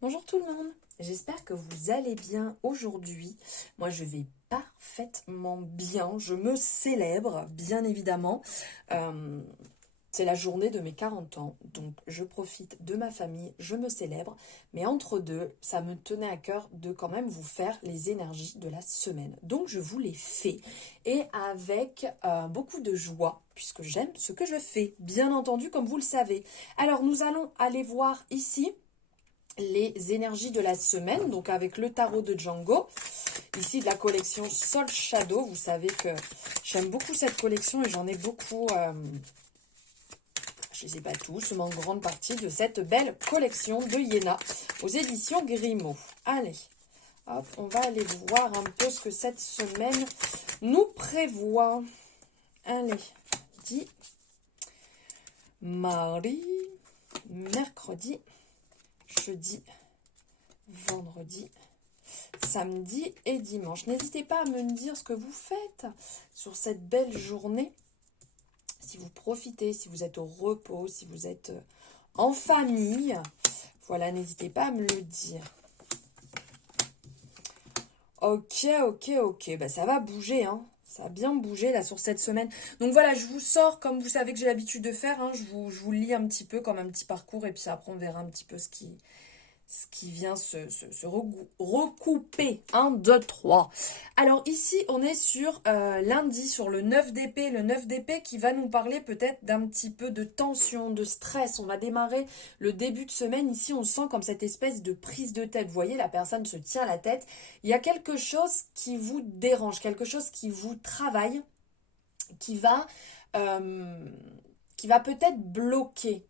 Bonjour tout le monde, j'espère que vous allez bien aujourd'hui. Moi je vais parfaitement bien, je me célèbre bien évidemment. Euh, c'est la journée de mes 40 ans, donc je profite de ma famille, je me célèbre. Mais entre deux, ça me tenait à cœur de quand même vous faire les énergies de la semaine. Donc je vous les fais et avec beaucoup de joie puisque j'aime ce que je fais, bien entendu comme vous le savez. Alors nous allons aller voir ici les énergies de la semaine, donc avec le tarot de Django, ici de la collection Soul Shadow. Vous savez que j'aime beaucoup cette collection et j'en ai beaucoup, je ne les ai pas tous, mais en grande partie de cette belle collection de Yéna aux éditions Grimaud. Allez, hop, on va aller voir un peu ce que cette semaine nous prévoit. Allez, mardi, mercredi, jeudi, vendredi, samedi et dimanche. N'hésitez pas à me dire ce que vous faites sur cette belle journée. Si vous profitez, si vous êtes au repos, si vous êtes en famille. Voilà, n'hésitez pas à me le dire. Ok. Bah, ça va bouger, hein. Ça a bien bougé là sur cette semaine. Donc voilà, je vous sors comme vous savez que j'ai l'habitude de faire. Hein. Je vous lis un petit peu comme un petit parcours et puis après on verra un petit peu ce qui vient se recouper. 1, 2, 3. Alors ici, on est sur lundi, sur le 9 d'épée. Le 9 d'épée qui va nous parler peut-être d'un petit peu de tension, de stress. On va démarrer le début de semaine. Ici, on sent comme cette espèce de prise de tête. Vous voyez, la personne se tient la tête. Il y a quelque chose qui vous dérange, quelque chose qui vous travaille, qui va, euh, qui va peut-être bloquer.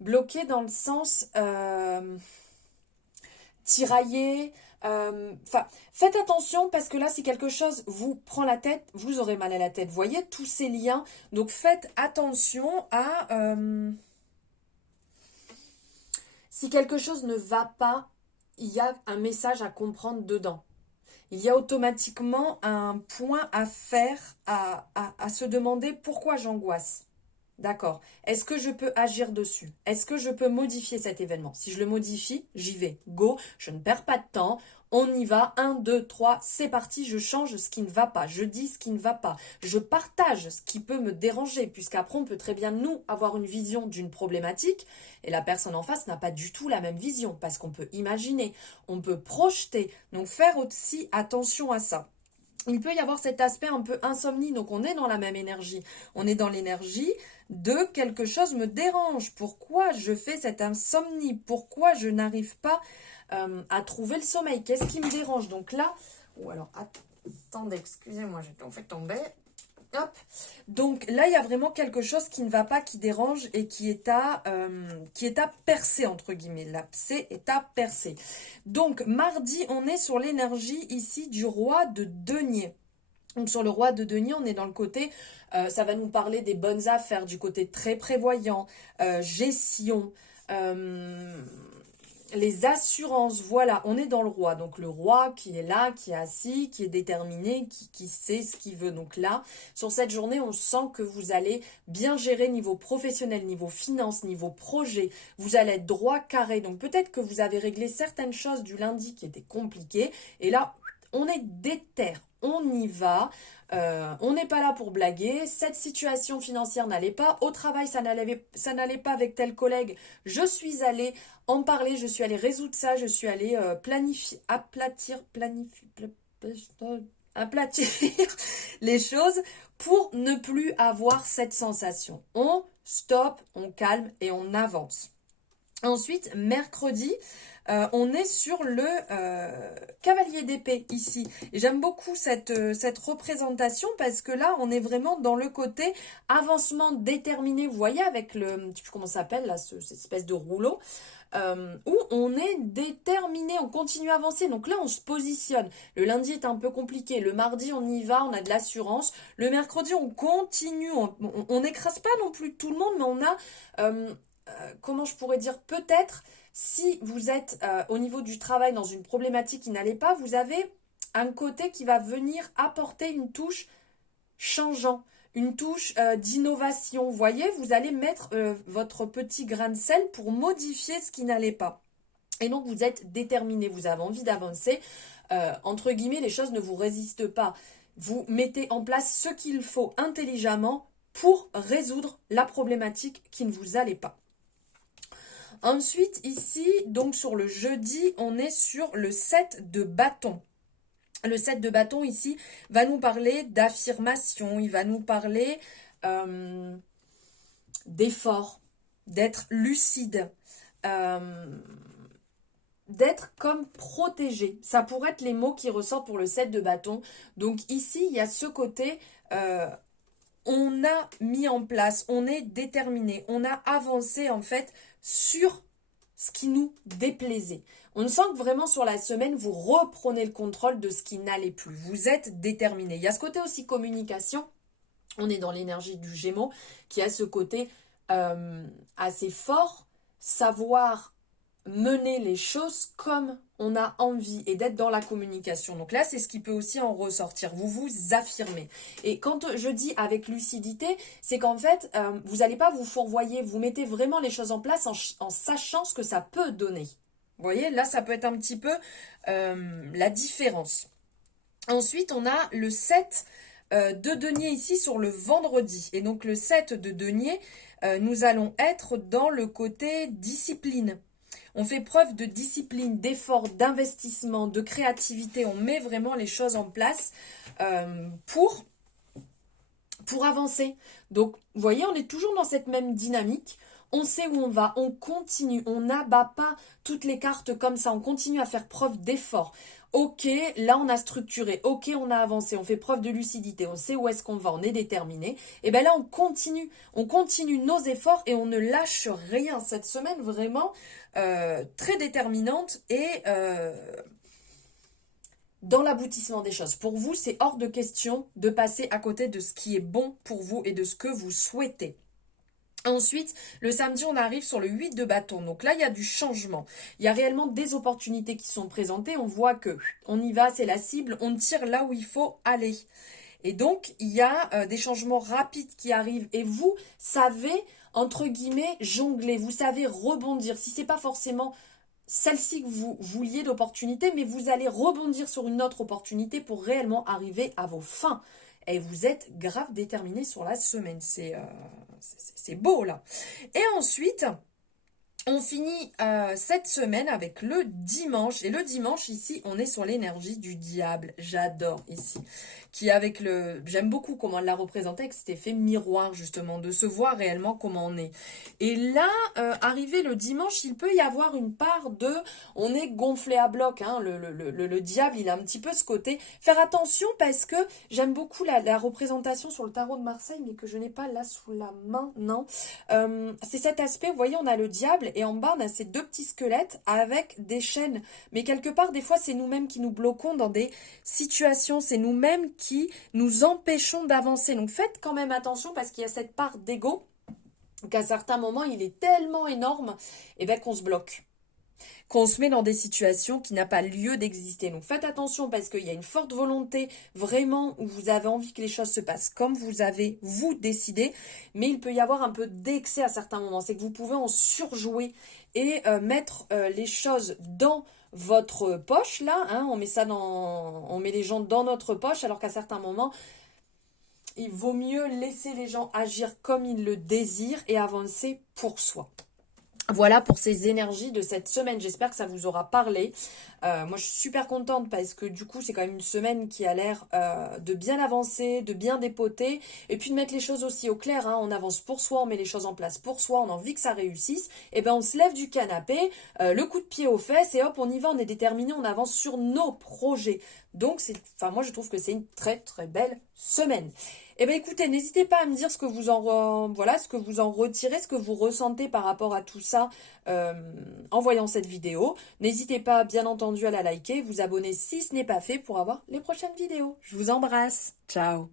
Bloquer dans le sens... tirailler. Enfin, faites attention parce que là, si quelque chose vous prend la tête, vous aurez mal à la tête. Vous voyez tous ces liens. Donc, faites attention à... si quelque chose ne va pas, il y a un message à comprendre dedans. Il y a automatiquement un point à faire, à se demander pourquoi j'angoisse. D'accord. Est-ce que je peux agir dessus? Est-ce que je peux modifier cet événement? Si je le modifie, j'y vais. Go, je ne perds pas de temps. On y va. 1, 2, 3, c'est parti. Je change ce qui ne va pas. Je dis ce qui ne va pas. Je partage ce qui peut me déranger, puisqu'après, on peut très bien, nous, avoir une vision d'une problématique, et la personne en face n'a pas du tout la même vision, parce qu'on peut imaginer, on peut projeter. Donc, faire aussi attention à ça. Il peut y avoir cet aspect un peu insomnie, donc on est dans la même énergie. On est dans l'énergie de quelque chose me dérange. Pourquoi je fais cette insomnie? Pourquoi je n'arrive pas à trouver le sommeil? Qu'est-ce qui me dérange? Donc là, ou alors, attendez, excusez-moi, j'ai tout fait tomber. Hop. Donc là, il y a vraiment quelque chose qui ne va pas, qui dérange et qui est à percer, entre guillemets. L'abcès est à percer. Donc mardi, on est sur l'énergie ici du roi de denier. Donc sur le roi de denier, on est dans le côté, ça va nous parler des bonnes affaires, du côté très prévoyant, gestion, euh, les assurances, voilà, on est dans le roi. Donc le roi qui est là, qui est assis, qui est déterminé, qui sait ce qu'il veut. Donc là, sur cette journée, on sent que vous allez bien gérer niveau professionnel, niveau finance, niveau projet. Vous allez être droit, carré. Donc peut-être que vous avez réglé certaines choses du lundi qui étaient compliquées. Et là, on est déter, on y va. On n'est pas là pour blaguer. Cette situation financière n'allait pas. Au travail, ça n'allait pas avec tel collègue. Je suis allée en parler, je suis allée résoudre ça, je suis allée aplatir les choses pour ne plus avoir cette sensation. On stoppe, on calme et on avance. Ensuite, mercredi, on est sur le cavalier d'épée ici. Et j'aime beaucoup cette représentation parce que là, on est vraiment dans le côté avancement déterminé. Vous voyez, avec le, je ne sais plus comment ça s'appelle, là, cette espèce de rouleau, où on est déterminé, on continue à avancer. Donc là, on se positionne. Le lundi est un peu compliqué. Le mardi, on y va, on a de l'assurance. Le mercredi, on continue. On n'écrase pas non plus tout le monde, mais on a... comment je pourrais dire, peut-être si vous êtes au niveau du travail dans une problématique qui n'allait pas, vous avez un côté qui va venir apporter une touche changeant, une touche d'innovation. Vous voyez, vous allez mettre votre petit grain de sel pour modifier ce qui n'allait pas. Et donc, vous êtes déterminé, vous avez envie d'avancer. Entre guillemets, les choses ne vous résistent pas. Vous mettez en place ce qu'il faut intelligemment pour résoudre la problématique qui ne vous allait pas. Ensuite, ici, donc sur le jeudi, on est sur le 7 de bâton. Le 7 de bâton, ici, va nous parler d'affirmation, il va nous parler d'effort, d'être lucide, d'être comme protégé. Ça pourrait être les mots qui ressortent pour le 7 de bâton. Donc ici, il y a ce côté, on a mis en place, on est déterminé, on a avancé en fait sur ce qui nous déplaisait. On sent que vraiment sur la semaine, vous reprenez le contrôle de ce qui n'allait plus. Vous êtes déterminé. Il y a ce côté aussi communication. On est dans l'énergie du Gémeaux qui a ce côté assez fort, savoir mener les choses comme on a envie et d'être dans la communication. Donc là, c'est ce qui peut aussi en ressortir. Vous vous affirmez. Et quand je dis avec lucidité, c'est qu'en fait, vous n'allez pas vous fourvoyer. Vous mettez vraiment les choses en place en sachant ce que ça peut donner. Vous voyez, là, ça peut être un petit peu la différence. Ensuite, on a le 7 de denier ici sur le vendredi. Et donc, le 7 de denier, nous allons être dans le côté discipline. On fait preuve de discipline, d'effort, d'investissement, de créativité. On met vraiment les choses en place pour avancer. Donc, vous voyez, on est toujours dans cette même dynamique. On sait où on va, on continue, on n'abat pas toutes les cartes comme ça, on continue à faire preuve d'effort. Ok, là on a structuré, ok, on a avancé, on fait preuve de lucidité, on sait où est-ce qu'on va, on est déterminé. Et bien là on continue nos efforts et on ne lâche rien. Cette semaine vraiment très déterminante et dans l'aboutissement des choses. Pour vous, c'est hors de question de passer à côté de ce qui est bon pour vous et de ce que vous souhaitez. Ensuite, le samedi, on arrive sur le 8 de bâton. Donc là, il y a du changement. Il y a réellement des opportunités qui sont présentées. On voit que on y va, c'est la cible, on tire là où il faut aller. Et donc, il y a des changements rapides qui arrivent. Et vous savez, entre guillemets, jongler. Vous savez rebondir. Si c'est pas forcément celle-ci que vous vouliez d'opportunité, mais vous allez rebondir sur une autre opportunité pour réellement arriver à vos fins. Et vous êtes grave déterminé sur la semaine. C'est beau là. Et ensuite, on finit cette semaine avec le dimanche. Et le dimanche, ici, on est sur l'énergie du diable. J'adore ici. Qui avec le... J'aime beaucoup comment elle l'a représenté avec cet effet miroir, justement, de se voir réellement comment on est. Et là, arrivé le dimanche, il peut y avoir une part de... On est gonflé à bloc, hein. Le diable, il a un petit peu ce côté. Faire attention parce que j'aime beaucoup la représentation sur le tarot de Marseille, mais que je n'ai pas là sous la main, non. C'est cet aspect, vous voyez, on a le diable et en bas, on a ces deux petits squelettes avec des chaînes. Mais quelque part, des fois, c'est nous-mêmes qui nous bloquons dans des situations. C'est nous-mêmes qui nous empêchons d'avancer. Donc, faites quand même attention parce qu'il y a cette part d'ego qu'à certains moments, il est tellement énorme qu'on se bloque. Qu'on se met dans des situations qui n'ont pas lieu d'exister. Donc faites attention parce qu'il y a une forte volonté vraiment où vous avez envie que les choses se passent comme vous avez vous décidé, mais il peut y avoir un peu d'excès à certains moments. C'est que vous pouvez en surjouer et mettre les choses dans votre poche là, hein, on met les gens dans notre poche alors qu'à certains moments il vaut mieux laisser les gens agir comme ils le désirent et avancer pour soi. Voilà pour ces énergies de cette semaine. J'espère que ça vous aura parlé. Moi, je suis super contente parce que du coup, c'est quand même une semaine qui a l'air de bien avancer, de bien dépoter et puis de mettre les choses aussi au clair. Hein. On avance pour soi, on met les choses en place pour soi, on a envie que ça réussisse. Et ben, on se lève du canapé, le coup de pied aux fesses et hop, on y va, on est déterminé, on avance sur nos projets. Donc, moi, je trouve que c'est une très, très belle semaine. Eh bien écoutez, n'hésitez pas à me dire ce que vous en retirez, ce que vous ressentez par rapport à tout ça en voyant cette vidéo. N'hésitez pas bien entendu à la liker, vous abonner si ce n'est pas fait pour avoir les prochaines vidéos. Je vous embrasse. Ciao.